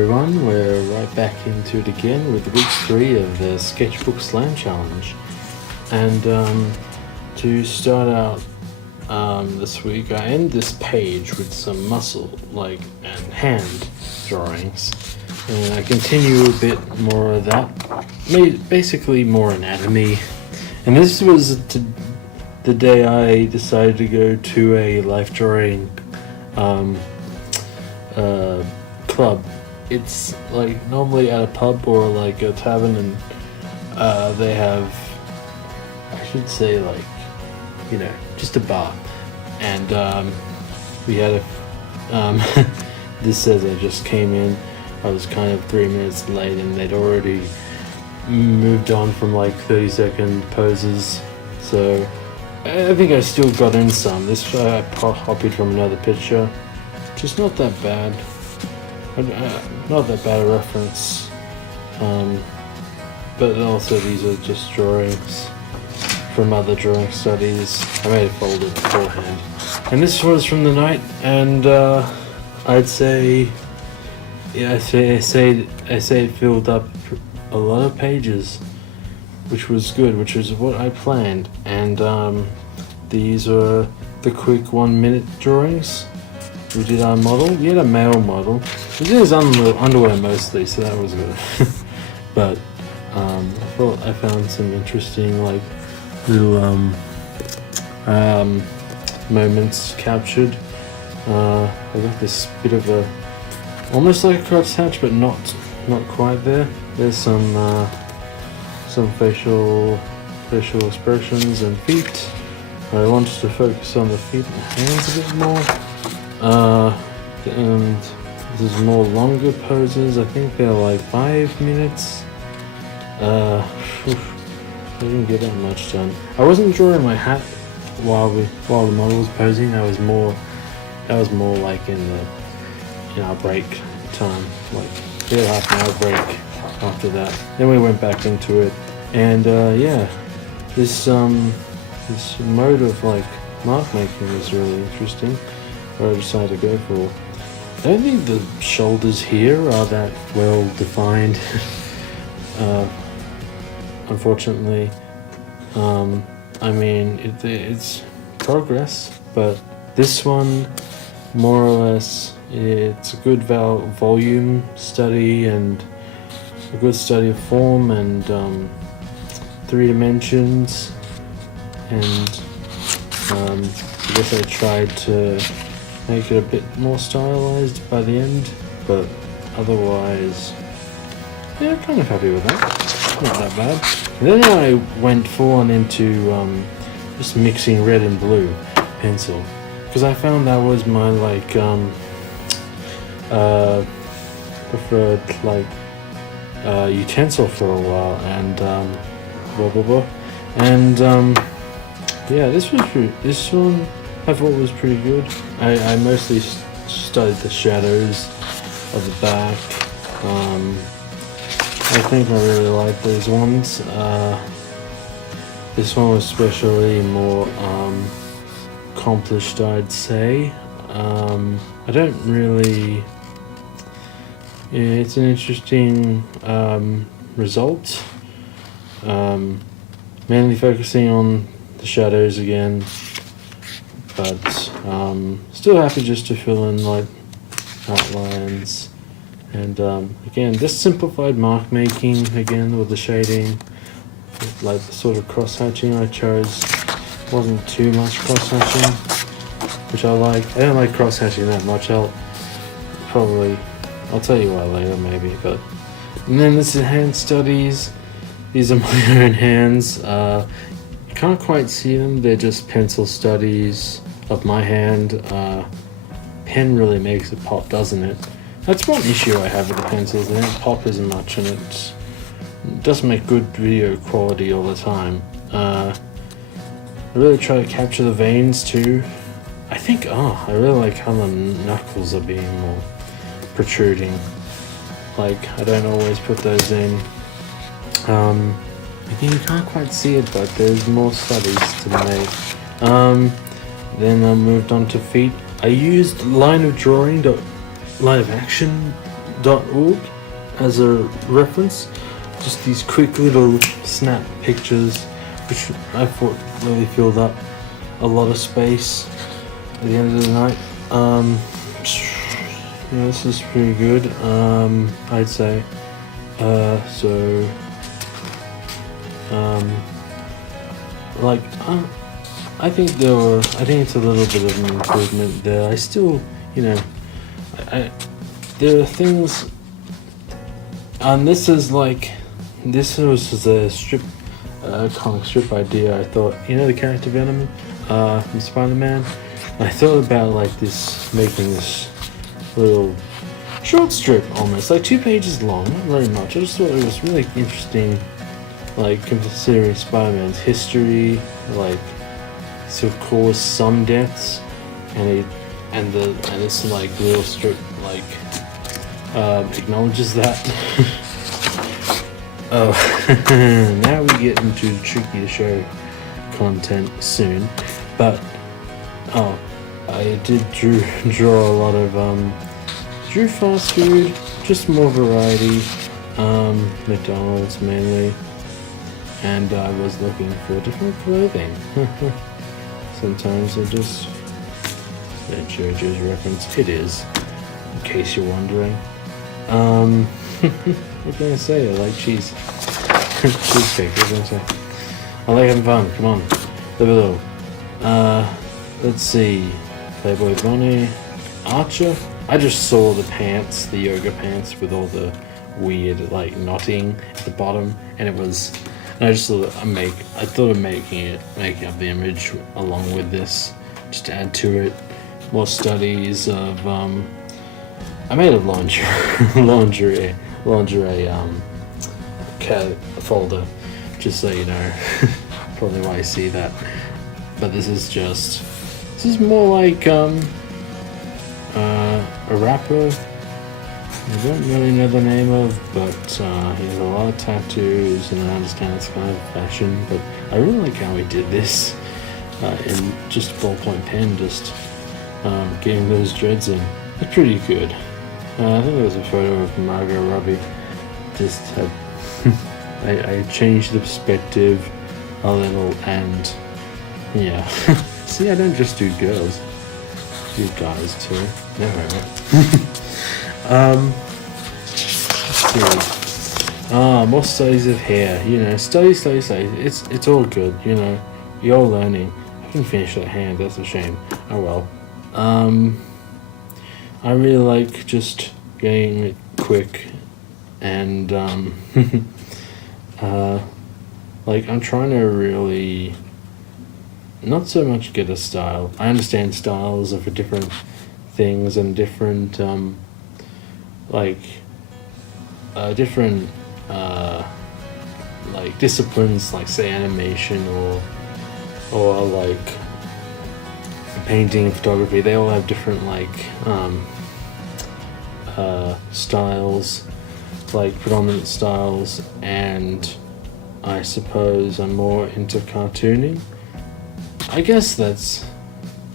everyone, we're right back into it again with week 3 of the Sketchbook Slam Challenge. And to start out this week, I end this page with some muscle and hand drawings. And I continue a bit more of that, basically more anatomy. And this was the day I decided to go to a life drawing club. It's like normally at a pub or like a tavern, and they have, I should say, just a bar. And we had this says I just came in. I was kind of 3 minutes late, and they'd already moved on from 30-second poses. So I think I still got in some. This I copied from another picture. Just not that bad. Not that bad a reference. But also these are just drawings from other drawing studies. I made a folder beforehand. And this was from the night, and I'd say, I say it filled up a lot of pages, which was good, which was what I planned. And these were the quick 1-minute drawings. We did our model. We had a male model. We did his underwear mostly, so that was good. But I thought I found some interesting little moments captured. I got this bit of a almost like a crosshatch, but not quite there. There's some facial expressions and feet. I wanted to focus on the feet and hands a bit more. And there's more longer poses. I think they're 5 minutes. I didn't get that much done. I wasn't drawing my hat while the model was posing. That was more in our break time. We had a half an hour break after that. Then we went back into it, and this mode of mark making was really interesting. What I decided to go for. I don't think the shoulders here are that well defined. Unfortunately, it's progress, but this one, more or less, it's a good volume study and a good study of form and 3 dimensions. And I guess I tried to make it a bit more stylized by the end, but otherwise, yeah, kind of happy with that. Not that bad. And then I went full on into just mixing red and blue pencil, because I found that was my preferred utensil for a while, and blah blah blah. And this one I thought was pretty good. I mostly studied the shadows of the back. I think I really like those ones. This one was especially more accomplished, I'd say. I don't really... it's an interesting result. Mainly focusing on the shadows again, but still happy just to fill in outlines. And again, just simplified mark making again with the shading, the sort of cross hatching I chose. Wasn't too much cross hatching, which I like. I don't like cross hatching that much. I'll tell you why later maybe. But and then this is hand studies. These are my own hands. You can't quite see them. They're just pencil studies of my hand. Pen really makes it pop, doesn't it? That's one issue I have with the pencils. They don't pop as much, and it doesn't make good video quality all the time. I really try to capture the veins too. I really like how the knuckles are being more protruding. I don't always put those in. Again, you can't quite see it, but there's more studies to be made. Then I moved on to feet. I used line of action sketchbook.org as a reference. Just these quick little snap pictures, which I thought really filled up a lot of space at the end of the night. Yeah, this is pretty good. I'd say. I think it's a little bit of an improvement there. I still, there are things. This was a comic strip idea. I thought, the character Venom, from Spider-Man. I thought about making this little short strip, almost like 2 pages long, not very much. I just thought it was really interesting, considering Spider-Man's history, to cause some deaths, and this little strip acknowledges that. Oh, now we get into the tricky to show content soon, but I did draw a lot of drew fast food, just more variety, McDonald's mainly, and I was looking for different clothing. Sometimes I just JoJo's reference. It is, in case you're wondering. What can I say? I like cheese. Cheesecake, what can I say? I like having fun, come on. Live below. Let's see. Playboy Bunny. Archer. I just saw the pants, the yoga pants with all the weird knotting at the bottom, and I just thought I thought of making up the image along with this, just to add to it. More studies of I made a lingerie folder, just so you know. Probably why you see that. But this is more like a rapper I don't really know the name of, but he has a lot of tattoos, and I understand it's kind of fashion, but I really like how he did this in just ballpoint pen, just getting those dreads in. It's pretty good. I think there was a photo of Margot Robbie. Just had I changed the perspective a little, and yeah. See, I don't just do girls, I do guys too. Never mind. Let's see. More studies of hair. Study. It's all good. You're learning. I can finish that hand. That's a shame. Oh well. I really like just getting it quick, and I'm trying to really not so much get a style. I understand styles are for different things and different disciplines, like say animation or painting and photography. They all have different styles, predominant styles, and I suppose I'm more into cartooning. I guess that's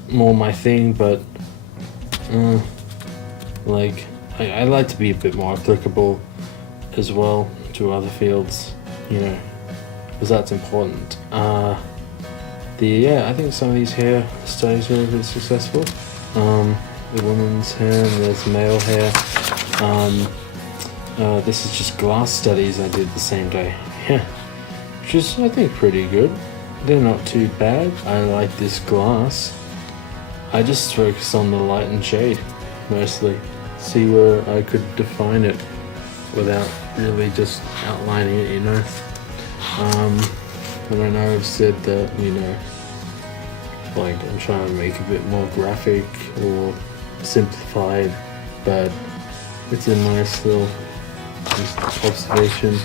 more my thing, but I like to be a bit more applicable as well to other fields, because that's important. I think some of these hair studies are really successful. The woman's hair, and there's male hair. This is just glass studies I did the same day. Yeah, which is, I think, pretty good. They're not too bad. I like this glass. I just focus on the light and shade, mostly. See where I could define it without really just outlining it, And I know I've said that, I'm trying to make it a bit more graphic or simplified, but it's a nice little observation.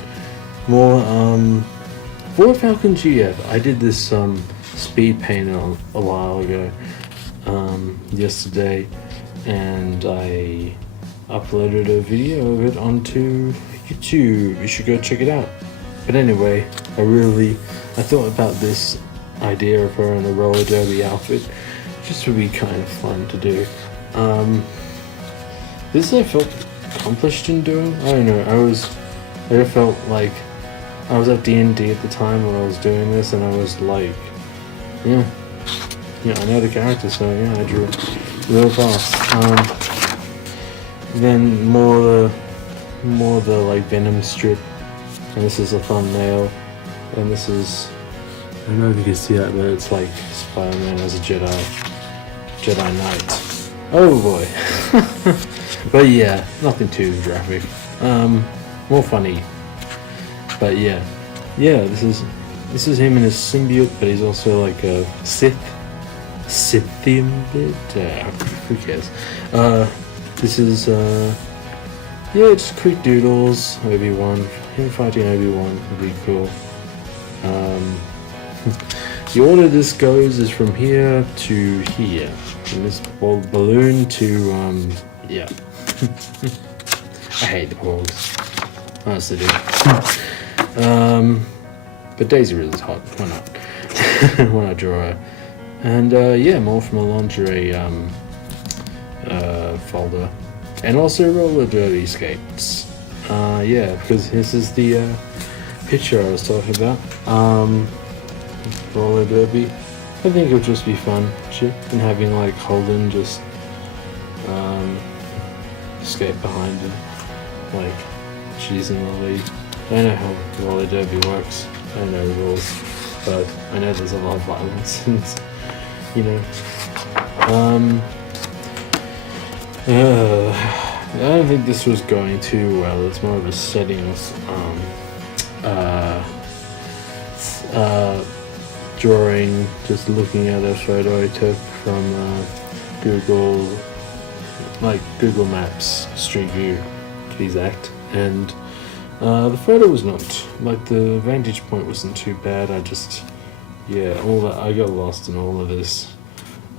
More, for Falcon GF, I did this speed paint a while ago, yesterday, and I uploaded a video of it onto YouTube. You should go check it out. But anyway, I thought about this idea of her in a roller derby outfit. Just would be kind of fun to do. This I felt accomplished in doing. I don't know. I felt like I was at D&D at the time when I was doing this, and I was like, yeah, I know the character, so yeah, I drew real fast. Then more the like Venom strip, and this is a thumbnail, and this is, I don't know if you can see that, but it's like Spider-Man as a Jedi Knight. Oh boy. But yeah, nothing too graphic. More funny. But yeah, this is him in a symbiote, but he's also like a Scythian bit. Who cares? This is just quick doodles. Obi-Wan, him fighting Obi-Wan would be cool. The order this goes is from here to here. From this balloon to yeah. I hate the porgs. Honestly do. But Daisy is hot. Why not? Why not draw her? And more from a lingerie folder. And also roller derby skates. Because this is the picture I was talking about. Roller derby. I think it would just be fun, and having like Holden just skate behind him, like she's in the lead. I don't know how roller derby works. I don't know the rules, but I know there's a lot of violence, and I don't think this was going too well. It's more of a settings drawing, just looking at a photo I took from Google Maps Street View to be exact, and the photo was not, like, the vantage point wasn't too bad. I got lost in all of this.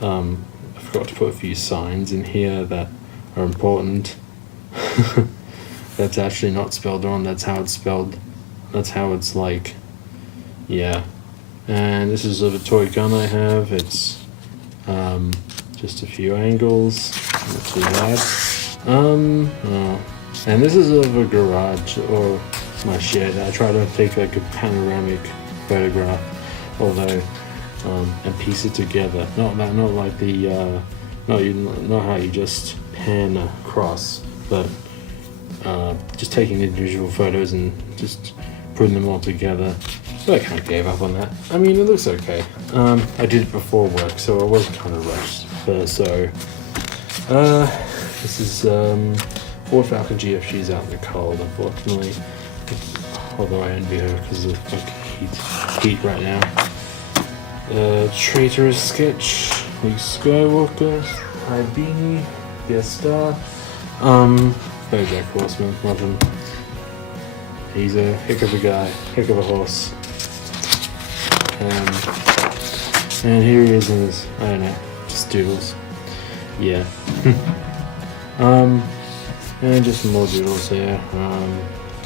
I forgot to put a few signs in here that are important. That's actually not spelled wrong, that's how it's spelled. That's how it's like, yeah. And this is of a toy gun I have. It's just a few angles, not too bad. And this is of a garage or my shed. I try to take like a panoramic photograph, although and piece it together. Not like the not how you just pan across, but just taking individual photos and just putting them all together. But I kind of gave up on that. I mean, it looks okay. I did it before work, so I was kind of rushed. This is Ford Falcon GF. She's out in the cold, unfortunately. Although I envy her because of the heat right now. Traitorous sketch. Luke Skywalker. High Beanie. Guest star. BoJack Horseman. Love him. He's a heck of a guy. Heck of a horse. And here he is in his, I don't know, just doodles. Yeah. And just more doodles here.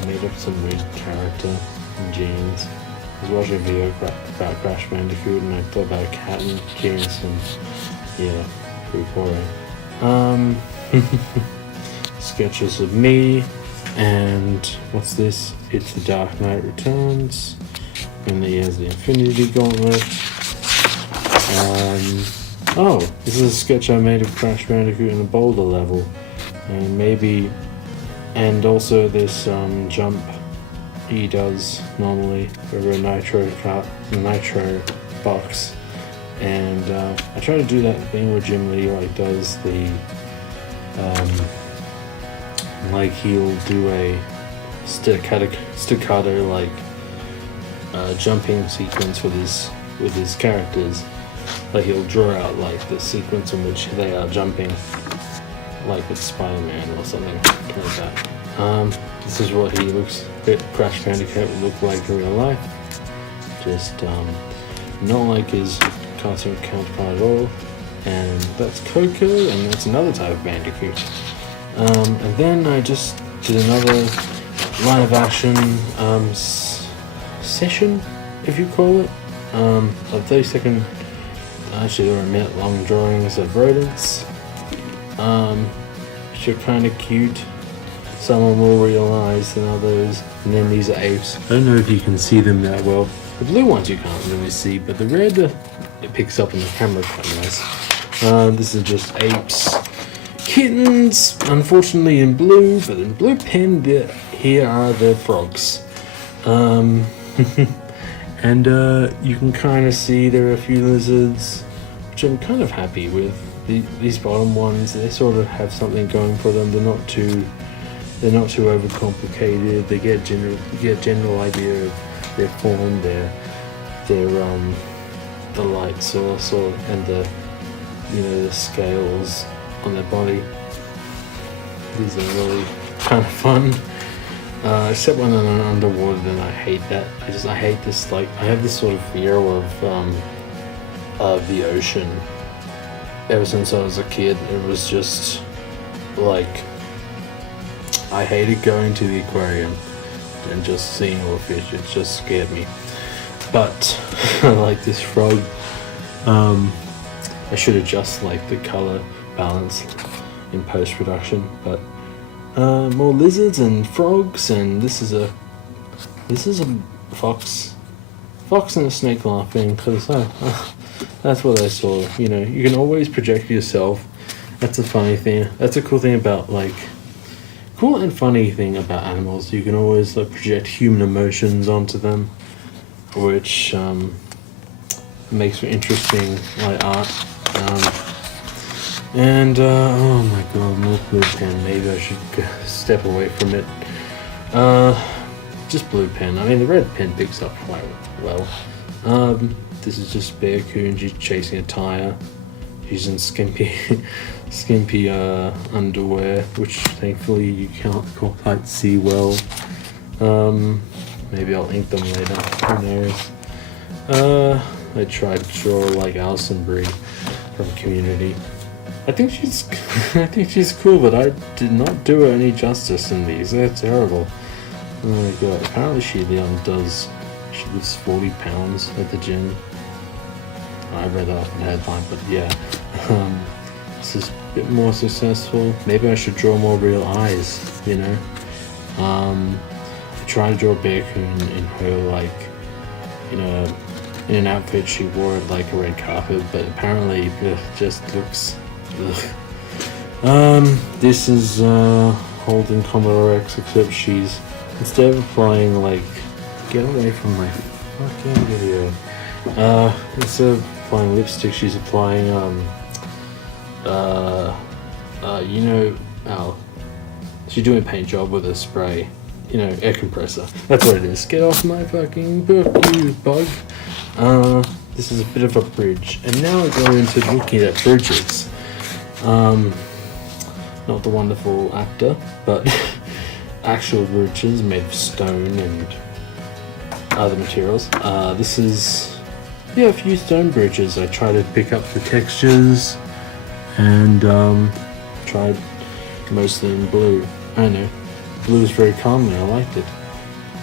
Made up some weird character and jeans. I was watching a video about Crash Bandicoot and I thought about a cat and jeans, and yeah, pretty boring. Sketches of me, and what's this? It's The Dark Knight Returns. And he has the Infinity Gauntlet. This is a sketch I made of Crash Bandicoot in a boulder level, and also this jump he does normally over a nitro box, and I try to do that thing where Jim Lee like does the like he'll do a staccato like jumping sequence with his characters. Like he'll draw out like the sequence in which they are jumping, like with Spider-Man or something like that. This is what he looks, Crash Bandicoot would look like in real life. Just not like his cartoon counterpart at all. And that's Coco, and that's another type of Bandicoot. And then I just did another line of action session, if you call it, of 30-second, actually they were a minute long drawings of rodents, which are kind of cute. Some are more realized than others. And then these are apes. I don't know if you can see them that well. The blue ones you can't really see, but the red, it picks up in the camera quite nice. This is just apes. Kittens, unfortunately in blue, but in blue pen, here are the frogs. And you can kind of see there are a few lizards, which I'm kind of happy with. These bottom ones, they sort of have something going for them. They're not too overcomplicated. They get general idea of their form, their the light source, and the the scales on their body. These are really kind of fun. Except when I'm underwater, then I hate that. I hate this. Like, I have this sort of fear of the ocean. Ever since I was a kid, it was just like I hated going to the aquarium and just seeing all the fish. It just scared me. But I like this frog. I should adjust like the color balance in post-production, but more lizards and frogs, and this is a fox and a snake laughing, because that's what I saw. You know, you can always project yourself. That's a funny thing. That's a cool thing about cool and funny thing about animals. You can always project human emotions onto them, which makes for interesting art. Oh my god, more blue pen. Maybe I should step away from it. Just blue pen. I mean, the red pen picks up quite well. This is just Bear Coon. She's chasing a tire. She's in skimpy underwear, which thankfully you can't quite see well. Maybe I'll ink them later. Who knows? I tried to draw like Alison Brie from Community. I think she's cool, but I did not do her any justice in these. They're terrible. Oh my god. Apparently she lifts 40 pounds at the gym. I read that off the headline, but yeah. This is a bit more successful. Maybe I should draw more real eyes, you know? I tried to draw a Bear Coon in her, in an outfit she wore at like a red carpet, but apparently it just looks... This is Holden Commodore X, except she's, instead of applying get away from my fucking video. Instead of applying lipstick, she's applying she's doing a paint job with a spray, air compressor. That's what it is. Get off my fucking book, you bug. This is a bit of a bridge, and now I go into looking at bridges. Not the wonderful actor, but actual bridges made of stone and other materials. This is, a few stone bridges. I try to pick up the textures and tried mostly in blue. I know, blue is very calming, I liked it.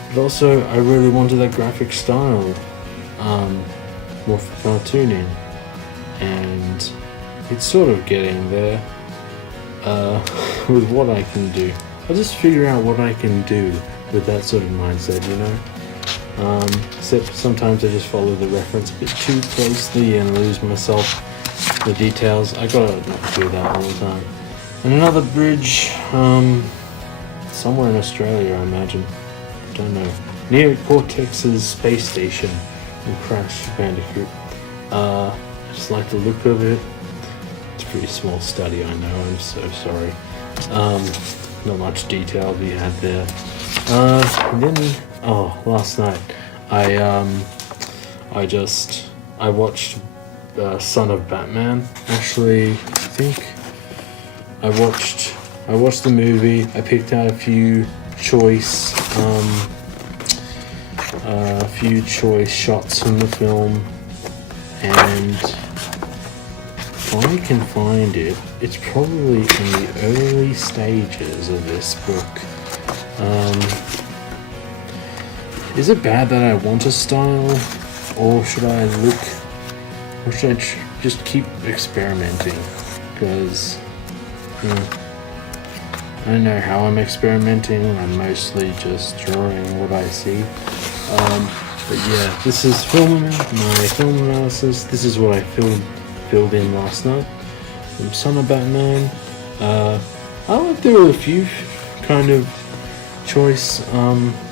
But also, I really wanted that graphic style, more for cartooning, and it's sort of getting there with what I can do. I'll just figure out what I can do with that sort of mindset, except sometimes I just follow the reference a bit too closely and lose myself in the details. I gotta not do that all the time. And another bridge, somewhere in Australia, I imagine. Don't know. Near Cortex's space station in Crash Bandicoot. I just like the look of it. It's a pretty small study, I know, I'm so sorry. Not much detail to be had there. And then, last night, I watched Son of Batman. Actually, I think I watched the movie. I picked out a few choice shots from the film, and if I can find it, it's probably in the early stages of this book. Is it bad that I want a style, or should I just keep experimenting? Because I don't know how I'm experimenting. I'm mostly just drawing what I see. But yeah, this is my film analysis. This is what I filled in last night from Son of Batman. I like there were a few kind of choice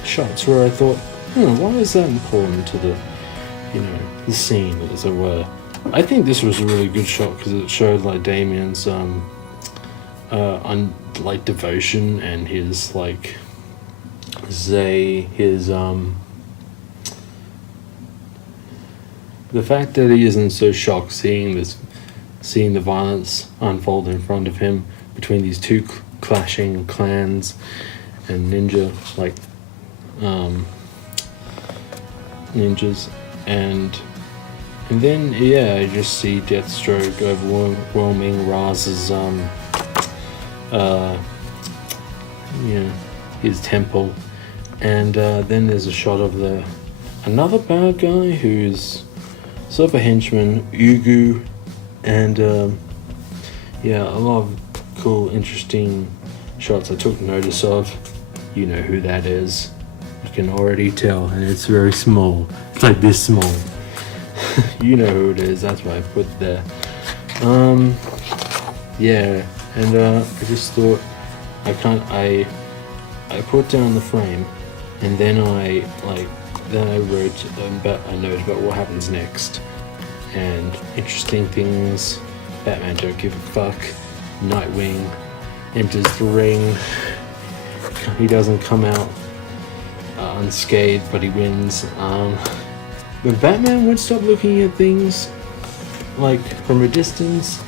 shots where I thought, why is that important to the scene, as it were. I think this was a really good shot because it showed like Damien's devotion and his the fact that he isn't so shocked seeing the violence unfold in front of him between these two clashing clans and ninjas, and then I just see Deathstroke overwhelming Raz's his temple, and then there's a shot of another bad guy who's sort of a henchman, Ugu, and a lot of cool, interesting shots I took notice of. You know who that is. You can already tell, and it's very small. It's like this small. You know who it is. That's why I put there. And I just thought I put down the frame, and then I wrote a note about what happens next, and interesting things. Batman don't give a fuck. Nightwing enters the ring. He doesn't come out unscathed, but he wins. But Batman would stop looking at things like from a distance,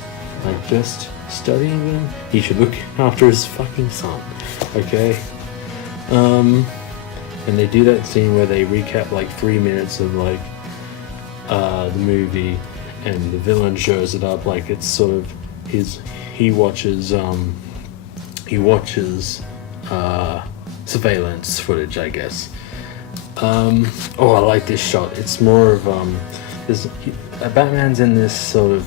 like just studying them. He should look after his fucking son, okay? And they do that scene where they recap like 3 minutes of the movie, and the villain shows it up like it's sort of he watches surveillance footage, I guess. I like this shot. It's more of Batman's in this sort of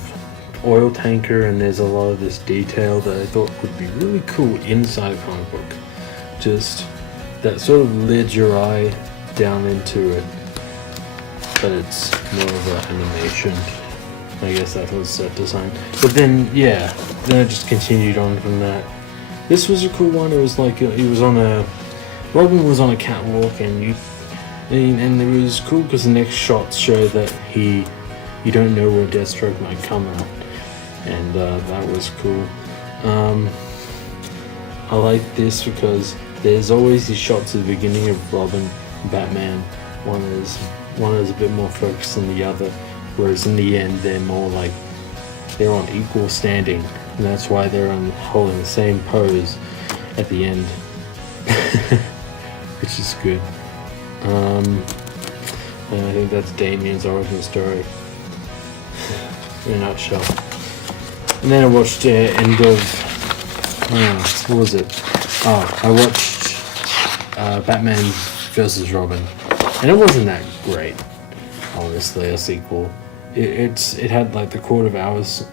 oil tanker, and there's a lot of this detail that I thought would be really cool inside a comic book. Just that sort of led your eye down into it, but it's more of an animation. I guess that was set design. But then I just continued on from that. This was a cool one. It was like Robin was on a catwalk, and it was cool because the next shots show that you don't know where Deathstroke might come out, and that was cool. I like this because there's always these shots at the beginning of Robin and Batman. One is a bit more focused than the other, whereas in the end they're more like they're on equal standing, and that's why they're holding the same pose at the end, which is good. And I think that's Damien's origin story in a nutshell. And then I watched end of what was it? I watched Batman vs. Robin, and it wasn't that great, honestly. A sequel. It had like the Court of Owls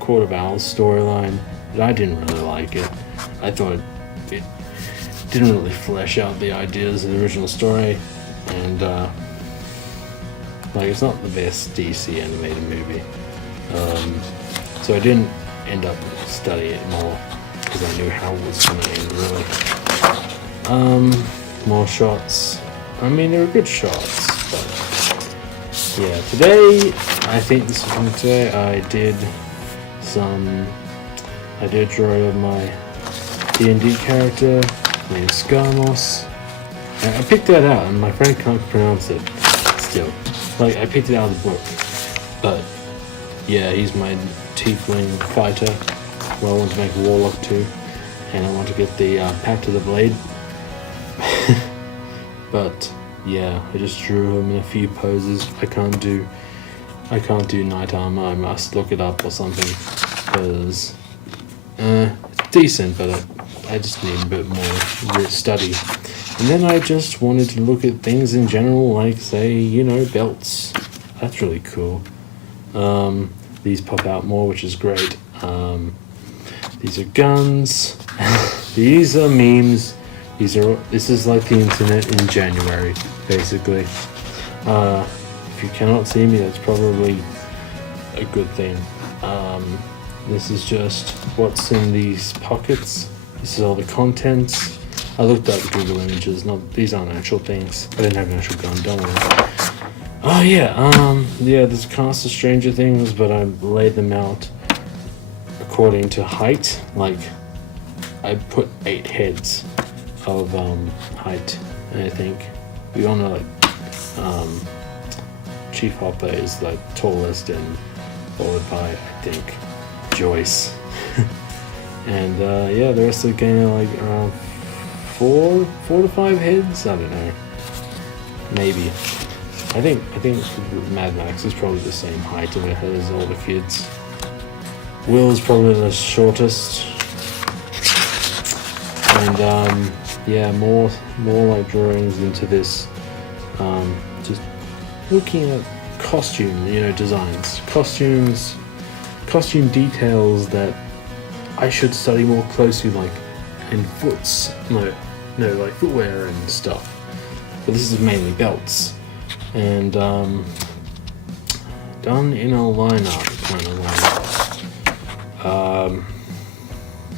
storyline, but I didn't really like it. I thought it didn't really flesh out the ideas of the original story, and it's not the best DC animated movie. So I didn't end up studying it more because I knew how it was going to end, really. More shots. I mean, they were good shots, but yeah. Today, I think this is from today. I did draw my D&D character named Skamos. I picked that out, and my friend can't pronounce it still. I picked it out of the book, but yeah, he's my tiefling fighter who I want to make a warlock too, and I want to get the Pact of the Blade. But yeah, I just drew him in a few poses. I can't do night armor. I must look it up or something, because it's decent, but I just need a bit more study. And then I just wanted to look at things in general, like say, belts. That's really cool. These pop out more, which is great. These are guns. These are memes. This is like the internet in January, basically. If you cannot see me, that's probably a good thing. This is just what's in these pockets. This is all the contents. I looked up Google Images. These aren't actual things. I didn't have an actual gun. Don't worry. Oh yeah. There's a cast of Stranger Things, but I laid them out according to height. Like, I put 8 heads of height, and I think we all know like Chief Hopper is like tallest, and followed by I think Joyce, and the rest of the gang are like around 4 to 5 heads. I don't know, maybe. I think Mad Max is probably the same height of it as all the kids. Will is probably the shortest. And more like drawings into this. Just looking at costume, designs, costume details that I should study more closely, like in like footwear and stuff. But this is mainly belts, and done in a line art kind of way.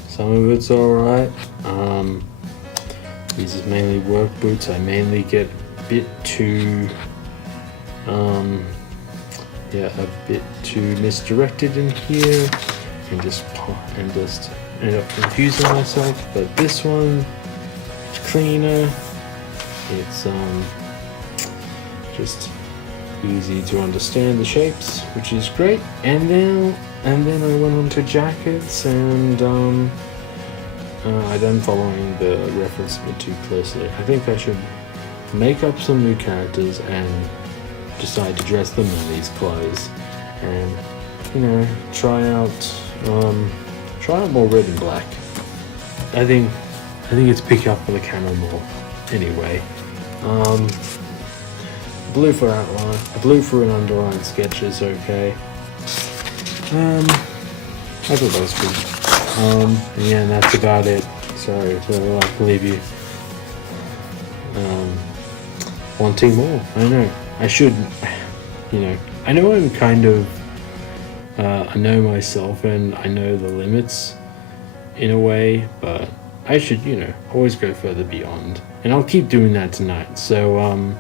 Some of it's alright. These is mainly work boots. I mainly get a bit too misdirected in here, and just end up confusing myself. But this one, it's cleaner. It's just easy to understand the shapes, which is great. And then I went on to jackets, and I done following the reference a bit too closely. I think I should make up some new characters and decide to dress them in these clothes, and try out more red and black. I think it's picking up for the camera more. Anyway, blue for outline, blue for an underline sketch is okay. I thought that was good. And that's about it. Sorry to leave you wanting more. I know. I should, I know I'm kind of, I know myself and I know the limits in a way, but I should, always go further beyond. And I'll keep doing that tonight. So,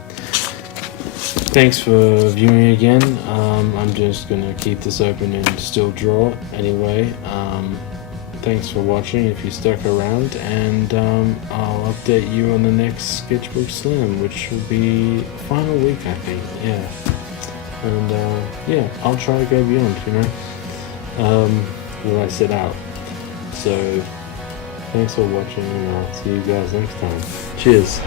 thanks for viewing again. I'm just gonna keep this open and still draw anyway. Thanks for watching if you stuck around, and I'll update you on the next Sketchbook Slam, which will be final week, I think. Yeah. And I'll try to go beyond, when I set out. So thanks for watching, and I'll see you guys next time. Cheers.